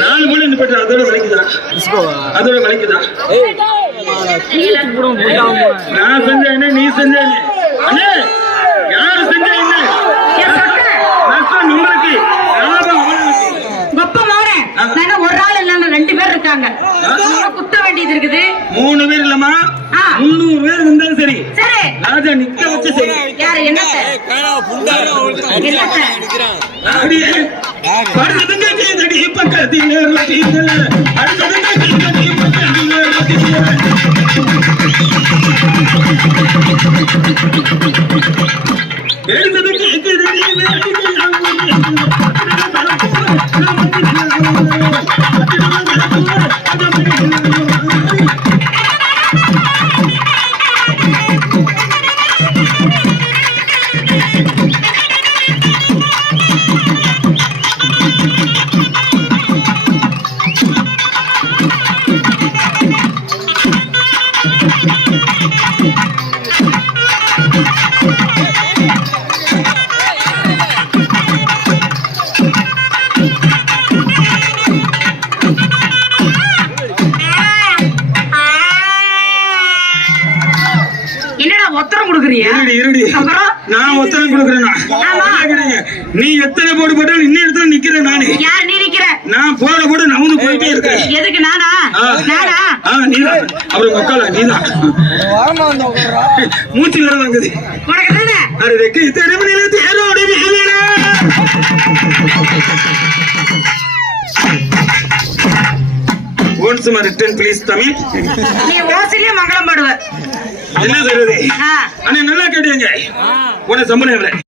நாலு மணி நிப்பட்டு அதோட வலிக்குதா அதோட வலிக்குதா நான் செஞ்சேன் நீ செஞ்சேன் அண்ணே யாரு செஞ்சேன் நம்மளுக்கு ஒரு ஆள் இல்ல ரெண்டு பேர் இருக்காங்க குத்த வேண்டியது இருக்குது 3 பேர் இல்லமா 300 பேர் இருந்தாலும் சரி சரி ராஜா நிக்க வச்சு சரி யாரு என்ன படுத்துங்க கேங்கடி பக்கத்திலே ரட்டில அடுத்துங்க கேங்கடி பக்கத்திலே ரட்டில எடுத்துங்க கேங்கடி நான் ஒத்தனை கொடுக்குறேன். நீ எத்தனை போடு போட்டாலும் இன்னும் இடத்துல நிக்கிறேன் நானு. யார் நீ நிக்கிற? நான் போட போட நவுந்து போயிட்டே இருக்கேன். எதுக்கு நானா? நானா? நீதான். அப்புறம் மக்களா நீதான். மூச்சு வேற வாங்குது. உனக்கு தானே? அரே ரெக்கை தெருவிலே தேரோடி வீரனே. once more return please Tamil. நீ ஓசிலே மங்களம் பாடுவ. என்ன சொல்றது? அண்ணே நல்லா கேட்டீங்க. உன சம்பளம் எவ்வளவு?